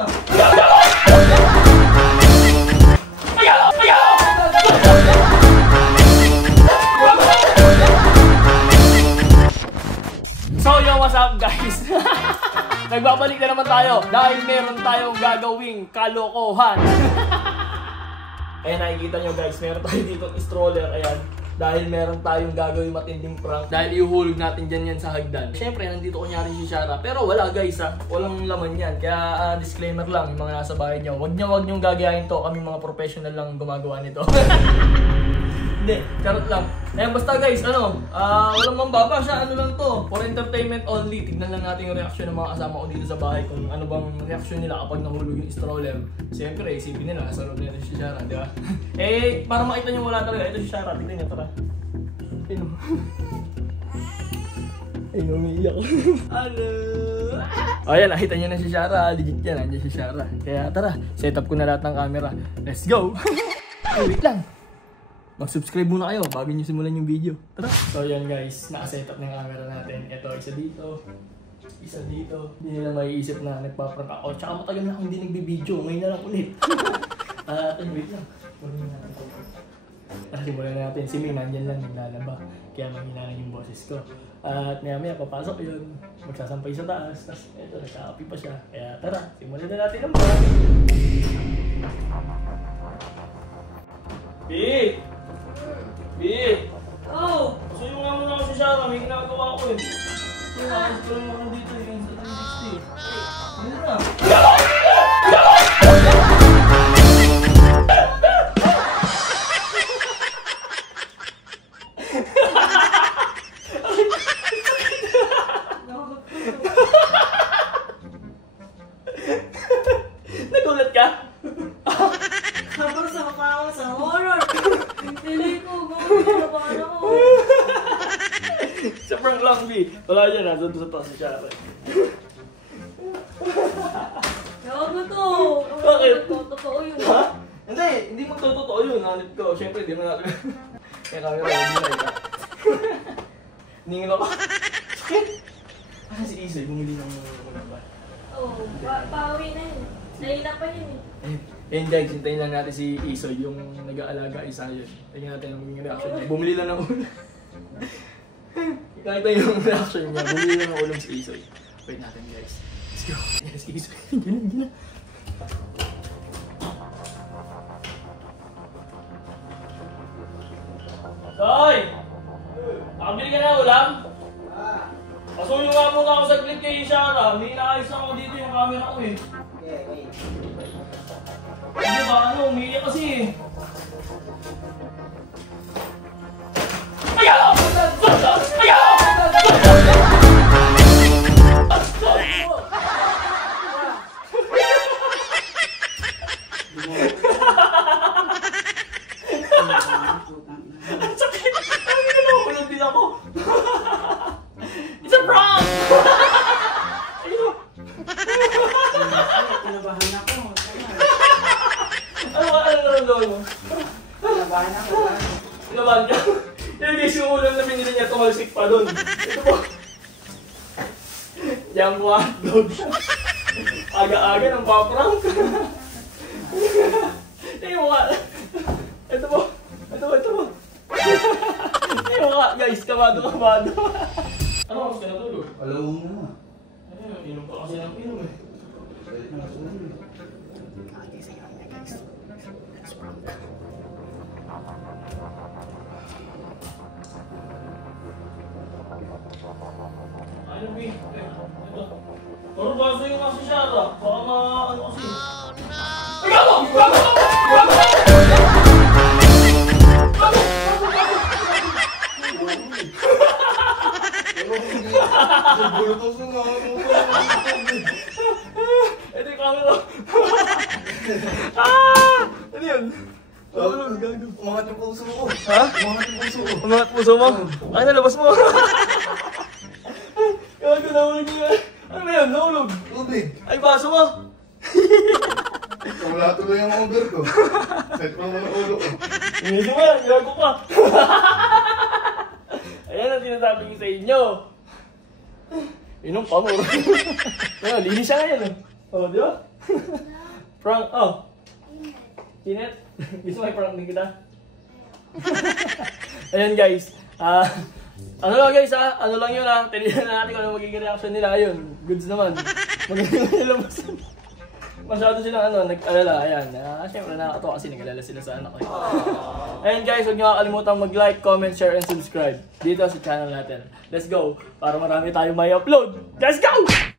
na. So yo, what's up guys? Nagbabalik na naman tayo dahil meron tayong gagawing kalokohan. Ayan, nakikita nyo guys, meron tayo dito stroller, ayan. Dahil meron tayong gagawing matinding prank. Dahil ihuhulog natin dyan yan sa hagdan. Siyempre, nandito kunyari si Shara. Pero wala guys ha, walang laman yan. Kaya disclaimer lang, yung mga nasa bahay nyo. Huwag nyong gagayahin to, kaming mga professional lang gumagawa nito. Hindi, charot lang. Ayan, basta guys, walang mambaba siya, ano lang to. For entertainment only. Tignan lang natin yung reaction ng mga kasama ko dito sa bahay. Kung ano bang reaction nila kapag nahulog yung stroller. Siyempre, isipin nila, nasa loob nila si Shara, di ba? Eh, para makita nyo wala talaga. Ito si Shara, tignan nyo, tara. Ay, umiiyak. Hello! O yan, nakita nyo na si Shara. Legit yan, nandiyan si Shara. Kaya tara, set up ko na lahat ng camera. Let's go! Ay, wait lang! Mag-subscribe muna kayo bago nyo simulan yung video. Tara! So yan guys, naka-set up na yung camera natin. Ito, isa dito. Isa dito. Hindi nila maiisip na nagpaprank ako. Tsaka matagal na akong hindi nagbe-video. Ngayon na lang ulit. Wait lang. Simulan na natin. Si Ming nandyan lang naglalaba. Kaya mahina lang yung boses ko. At maya papasok yun. Magsasampay sa taas. Tapos eto, nagkakapi pa siya. Kaya tara, simulan na natin ang vlog. B! Oh! Pasuyo nga muna ako si Shara. May ginagawa ko eh. Ayos ko lang ako dito yung sa 360. Ano na? Nagulat ka? Kapag sa mukha ako sa horror. Hindi ko, gawin ako. Sa prank lang, B. Wala dyan, nasa doon sa taas si Shara. Gawag mo to. Bakit? Totoo yun. Ha? Hindi magtotoo yun. Hanip ko. Siyempre, di mo na. Kaya camera, hindi na ito. Ningin ako. Sakit! Ah, si Isoy, bumili ng mga ba? Oo, pawi na yun. Nahila pa yun eh. And guys, hintayin lang natin si Isoy, yung nag-aalaga isa yun. Tingnan natin ang maging reaction niya. Bumili lang ng ulam. Nakita yung reaction niya. Bumili lang ng ulam si Isoy. Wait natin guys. Let's go. Yes, si Isoy. Gina. Soy! Nakabili ka na ulam? Pasuyo nga muna ako sa clip kay Shara. May inaayos ako dito yung camera ko eh. Hindi ba umiiyak kasi eh. Ayaw! Ayaw! Sakit! Ang ina na hulog din ako. It's a prank! Ayun! Kinabahan ako. Ano naramdaman mo? Kinabahan ako. Kinabahan ka? Yung guys, yung ulam na binili niya, tumalsik pa doon. Ito po. Jumbo hotdog. Aga-aga ng paprank. Tingnan mo nga. Ito po. Tingnan mo nga, guys. Kamado. Ano oras ka natulog? Alaw na. Ayun, inom pa kasi ng inom eh. Ano B? Ito. Puro baso yung kasi Shara. Baka ano kasi. Oh no! Ito yung camera. Ano yun? Umangat yung puso ko. Ha? Umangat yung puso ko. Umangat puso mo? Ay, nalabas mo. Gago, nahulog niya. Ano ba yun? Nahulog? Tubig. Ay, baso mo. Wala tuloy ang order ko. Set ko naman ang ulo ko. Inisip mo yan, gago ka. Ayan ang sinasabi ko sa inyo. Inom pa mo. Linis siya ngayon eh. Oh, di ba? Prank, oh. Init? Gusto mo i-prank din kita? Ayan guys. Ano lang guys ano lang yun tinihan na natin kung ano magiging reaction nila. Ayun, goods naman. Magiging nilabas. Masyado silang nag-alala. Ayan, syempre nakakatawa kasi nag-alala sila sa anak ko. Ayan guys, huwag nyo kakalimutan mag-like, comment, share, and subscribe dito sa channel natin. Let's go! Para marami tayong may upload. Let's go!